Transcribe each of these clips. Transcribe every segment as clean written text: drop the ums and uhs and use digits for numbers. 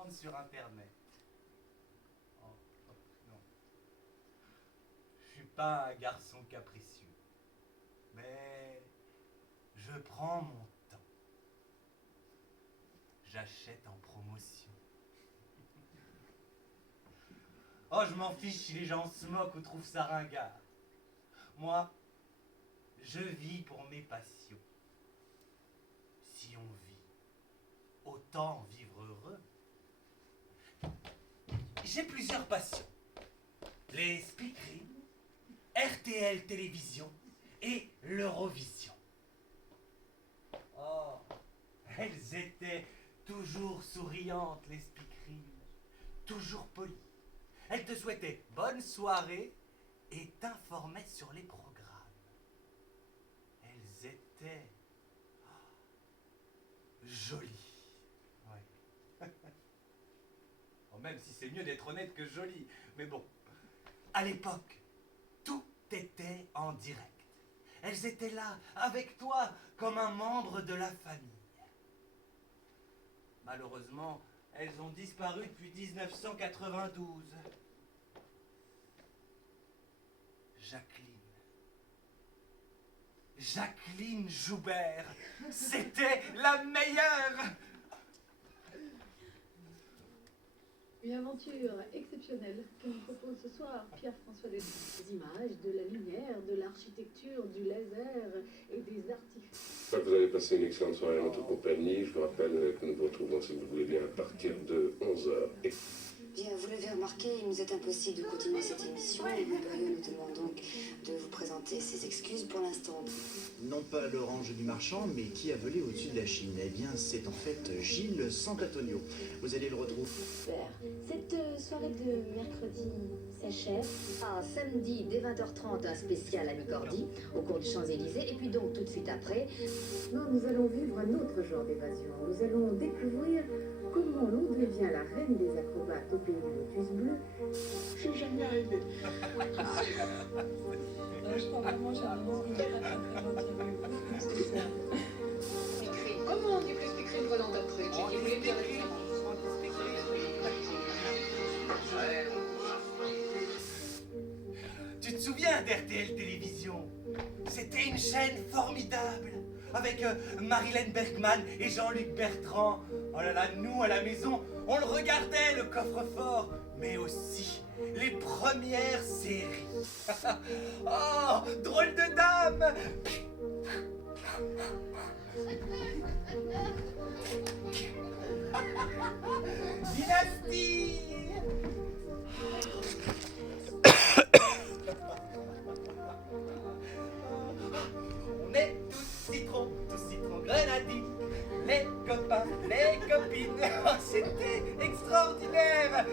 commande sur Internet. Oh, oh, non. Je suis pas un garçon capricieux. Mais je prends mon temps. J'achète en promotion. Oh, je m'en fiche si les gens se moquent ou trouvent ça ringard. Moi, je vis pour mes passions. Si on vit, autant vivre heureux. J'ai plusieurs passions. Les speakerines, RTL Télévision et l'Eurovision. Oh, elles étaient toujours souriantes, les speakerines, toujours polies. Elles te souhaitaient bonne soirée et t'informaient sur les programmes. Elles étaient jolies. Ouais. Bon, même si c'est mieux d'être honnête que jolie. Mais bon, à l'époque, tout était en direct. Elles étaient là, avec toi, comme un membre de la famille. Malheureusement, elles ont disparu depuis 1992. Jacqueline Joubert, c'était la meilleure. Une aventure exceptionnelle que nous propose ce soir Pierre-François Denis. Des images, de la lumière, de l'architecture, du laser et des artifices. Vous avez passé une excellente soirée en notre compagnie. Je vous rappelle que nous vous retrouvons, si vous voulez bien, à partir de 11h. Bien, vous l'avez remarqué, il nous est impossible de continuer cette émission et Mario nous demande donc de vous présenter ses excuses pour l'instant. Non pas l'orange du marchand, mais qui a volé au-dessus de la Chine. Eh bien, c'est en fait Gilles Santatonio. Vous allez le retrouver. Super. Cette soirée de mercredi s'achève. Un samedi dès 20h30, un spécial à Micordi, au cours du Champs-Élysées. Et puis donc, tout de suite après... Non, nous allons vivre un autre genre d'évasion. Nous allons découvrir comment l'on devient la reine des acrobates au pays du lotus bleu. Je suis jamais arrivée. Je crois vraiment j'ai un bon Comment on dit plus speakerine volant après? J'ai dit bien Tu te souviens d'RTL Télévision? C'était une chaîne formidable, avec Marilyn Bergman et Jean-Luc Bertrand. Oh là là, nous à la maison, on le regardait, le coffre-fort, mais aussi les premières séries. Oh, drôle de dame! Dynastie! On est tous citron grenadine, les copains, les copines. Oh, c'était extraordinaire.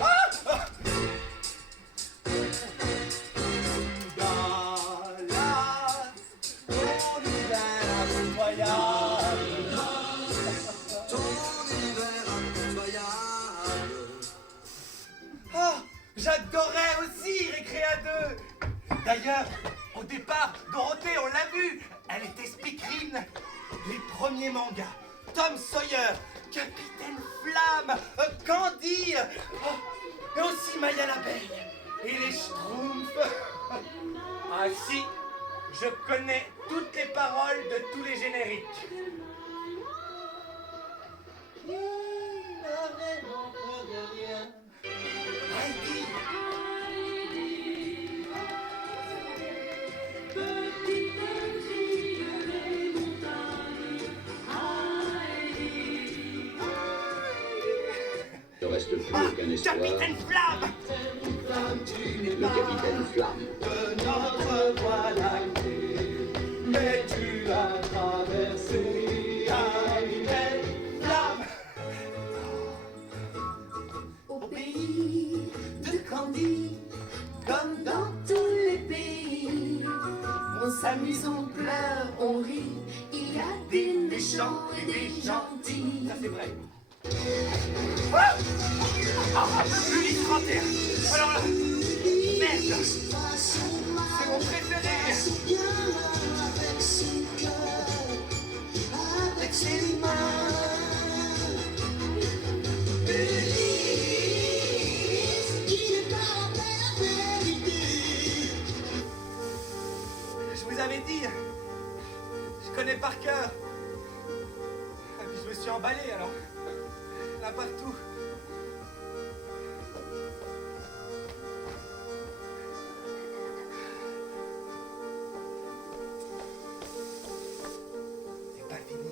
Ah! Dallas, ton hiver impitoyable. Ton hiver impitoyable. Ah, j'adorais aussi Récréa 2. D'ailleurs, au départ, Dorothée, on l'a vu, elle était speakerine. Les premiers mangas, Tom Sawyer, Capitaine Flamme, Candy, et aussi Maya l'abeille et les Schtroumpfs. Ah si, je connais toutes les paroles de tous les génériques. Il n'a vraiment peur de rien. Heidi. Il ne reste plus aucun espoir. Capitaine Flamme! Le capitaine Flamme. De notre voie lactée, mais tu as traversé Capitaine Flamme! Au pays de Candy, comme dans tous les pays, on s'amuse, on pleure, on rit. Il y a des méchants et des gentils. Ça c'est vrai. Ah, Ulysse 31. Alors là, merde. C'est mon préféré. Avec ses mains, Là partout. C'est pas fini.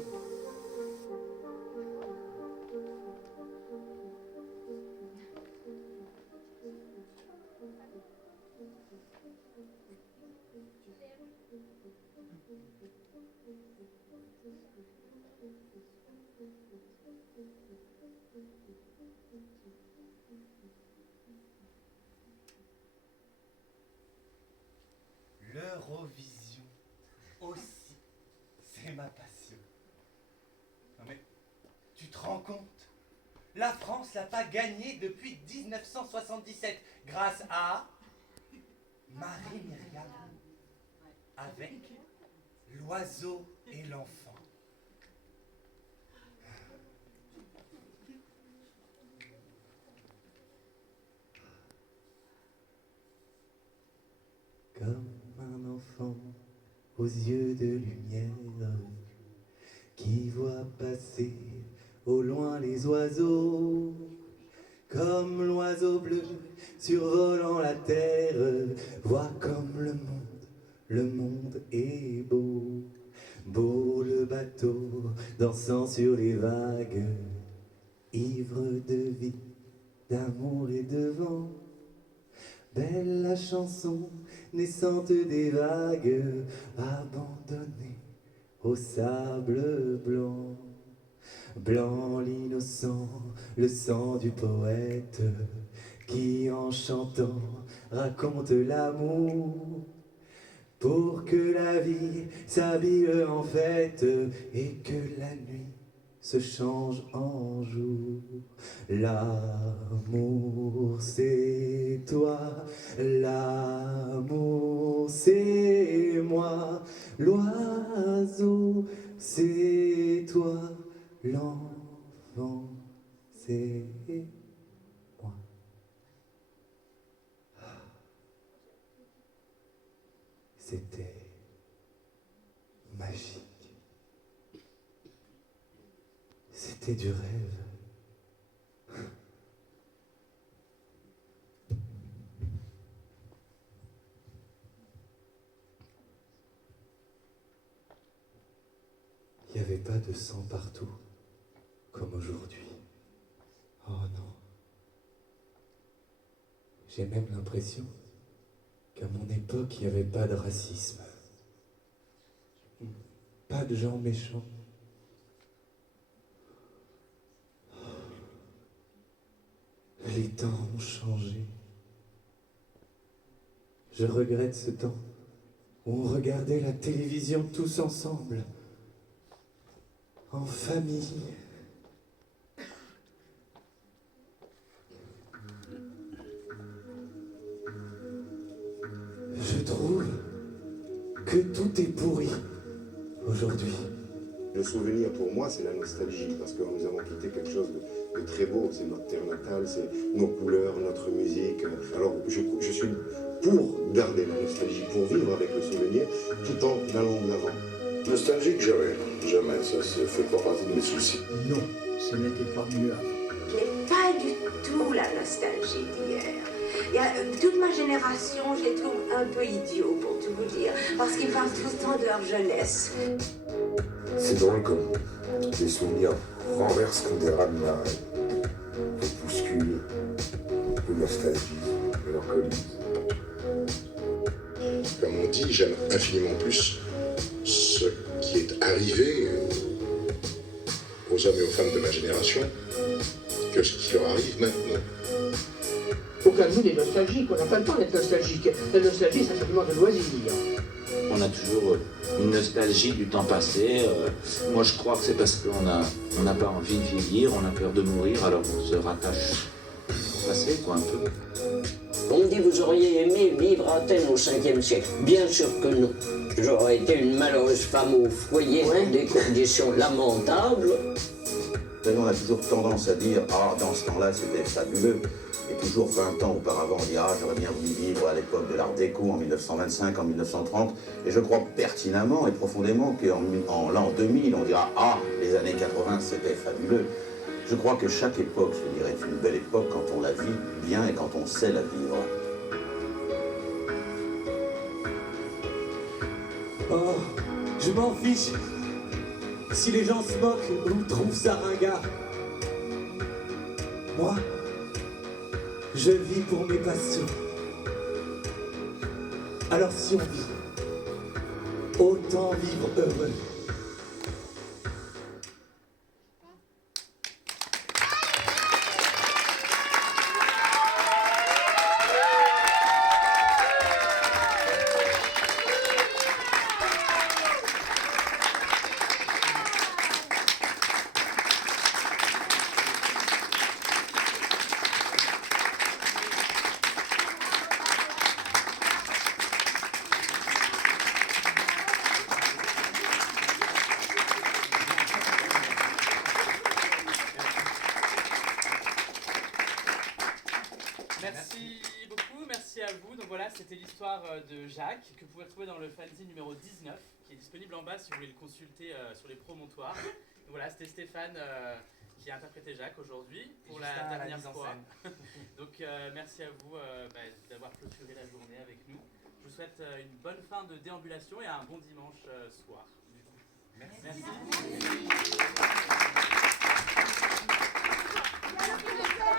L'Eurovision aussi, c'est ma passion. Non mais, tu te rends compte? La France l'a pas gagnée depuis 1977 grâce à Marie Myriam avec l'oiseau et l'enfant. Comme un enfant aux yeux de lumière qui voit passer au loin les oiseaux, comme l'oiseau bleu survolant la terre, voit comme le monde est beau, beau le bateau dansant sur les vagues, ivre de vie, d'amour et de vent. Belle la chanson naissante des vagues, abandonnée au sable blanc. Blanc l'innocent, le sang du poète, qui en chantant raconte l'amour. Pour que la vie s'habille en fête et que la nuit se change en jour. L'amour c'est toi, l'amour c'est moi, l'oiseau c'est toi, l'enfant c'est moi. C'était magique. C'était du rêve. Il n'y avait pas de sang partout, comme aujourd'hui. Oh non. J'ai même l'impression qu'à mon époque, il n'y avait pas de racisme. Pas de gens méchants. Les temps ont changé. Je regrette ce temps où on regardait la télévision tous ensemble, en famille. Je trouve que tout est pourri aujourd'hui. Le souvenir pour moi c'est la nostalgie, parce que nous avons quitté quelque chose de très beau, c'est notre terre natale, c'est nos couleurs, notre musique. Alors je suis pour garder la nostalgie, pour vivre avec le souvenir, tout en allant de l'avant. Nostalgique, jamais, ça ne fait pas partie de mes soucis. Non, ce n'était pas mieux avant. Je n'ai pas du tout la nostalgie d'hier. Toute ma génération, je les trouve un peu idiots, pour tout vous dire, parce qu'ils parlent tout le temps de leur jeunesse. C'est drôle comme les souvenirs renversent comme des rats de marée. Ils bousculent, de nostalgie, mélancolie. Comme on dit, j'aime infiniment plus ce qui est arrivé aux hommes et aux femmes de ma génération que ce qui leur arrive maintenant. Aucun de nous n'est nostalgique, on n'a pas le temps d'être nostalgique. La nostalgie, c'est simplement de loisir. On a toujours une nostalgie du temps passé. Moi, je crois que c'est parce qu'on n'a pas envie de vieillir, on a peur de mourir, alors on se rattache au passé, quoi, un peu. On me dit, vous auriez aimé vivre à Athènes au 5e siècle. Bien sûr que non. J'aurais été une malheureuse femme au foyer, des conditions lamentables. On a toujours tendance à dire, ah, dans ce temps-là, c'était fabuleux. Et toujours 20 ans auparavant, on dit, ah, j'aurais bien voulu vivre à l'époque de l'Art déco, en 1925, en 1930. Et je crois pertinemment et profondément qu'en l'an 2000, on dira, ah, les années 80, c'était fabuleux. Je crois que chaque époque, je dirais, est une belle époque quand on la vit bien et quand on sait la vivre. Oh, je m'en fiche si les gens se moquent ou trouvent ça ringard. Moi, je vis pour mes passions. Alors si on vit, autant vivre heureux. Merci beaucoup, merci à vous. Donc voilà, c'était l'histoire de Jacques, que vous pouvez retrouver dans le fanzine numéro 19, qui est disponible en bas si vous voulez le consulter sur les promontoires. Donc voilà, c'était Stéphane qui a interprété Jacques aujourd'hui pour la dernière fois. Donc merci à vous d'avoir clôturé la journée avec nous. Je vous souhaite une bonne fin de déambulation et un bon dimanche soir. Du coup. Merci. Merci.